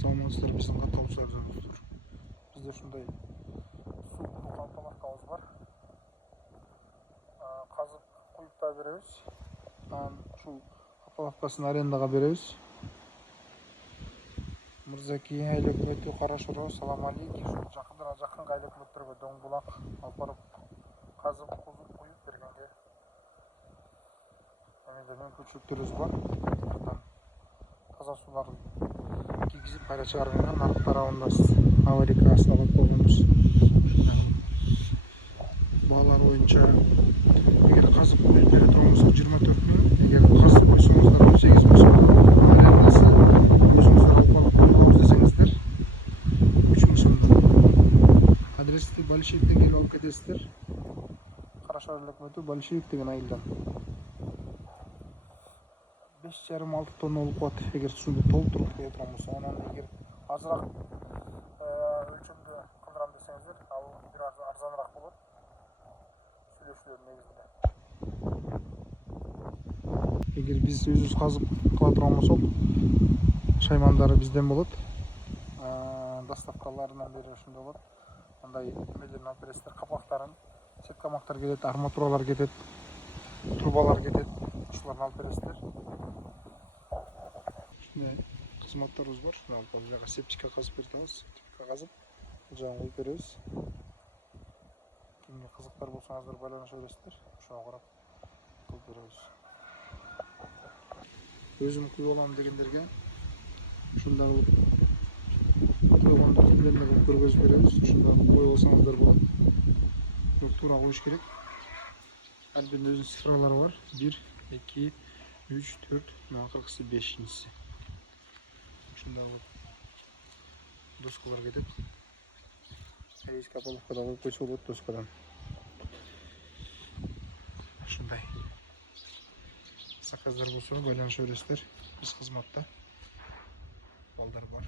Саламатсыздар, биздин катталуучулар. Бизде ушундай суу калпалакабыз бар. Казып куюп да беребиз. Анан ушул калпалакасын арендага беребиз. Мырзаки айыл өкмөтү карашыроо, салам алейкум. Жакын айыл өкмөттөргө доң булак алып барып казып куюп бергенге мүмкүнчүлүктөрүбүз бар. Таза сууларды кийгизип кайра чыгарганга нарык тарабында аварийга астына койгонбуз. Баалар боюнча эгер казып коюп бере турсаңыз 24 миң, эгер казып койсоңуздар 18 миң сом арендасы, өзүңүздөр алып барып коебуз десеңиздер 3 миң сом. Адрести Большевикте келип алып кетесиздер. Карашар өкмөтү Большевик деген айылдан. 5,5-6 тонна болуп калат эгер сууну толтуруп кое турган болсо. Анан эгер азыраак өлчөмдө кылдырам десеңиздер, ал бир аз арзаныраак болот. Сүйлөшүүлөр негизинде. Эгер биз өзүбүз казып кыла турган болсок, шаймандары бизден болот. Доставкаларынан бери ошондой болот. Андай эмелерин алып бересиздер, каплактарын, сеткамактар кетет, арматуралар кетет, трубалар кетет. Ушуларды алып бересиздер. Кызматтарыбыз бар. Бул жака септикке казып бере алабыз. Септикке казып, бул жагын коюп беребиз. Кимге кызыктар болсоңуздар байланыша бересиздер. Ошого карап кылып беребиз. Өзүм куюп алам дегендерге ушундай кылып койгондо кимдерге көргөзүп беребиз. Ушундай коюп алсаңыздар болот. Бирок туура коюш керек. Ар биринин өзүнүн цифралары бар. 1, 2, 3, 4, мына акыркысы 5-инчиси. Ушундай доскалар кетет. Эски капалакка да коюп койсо болот доскадан. Ушундай. Заказдар болсо байланыша бересиздер. Биз кызматта. Балдар бар.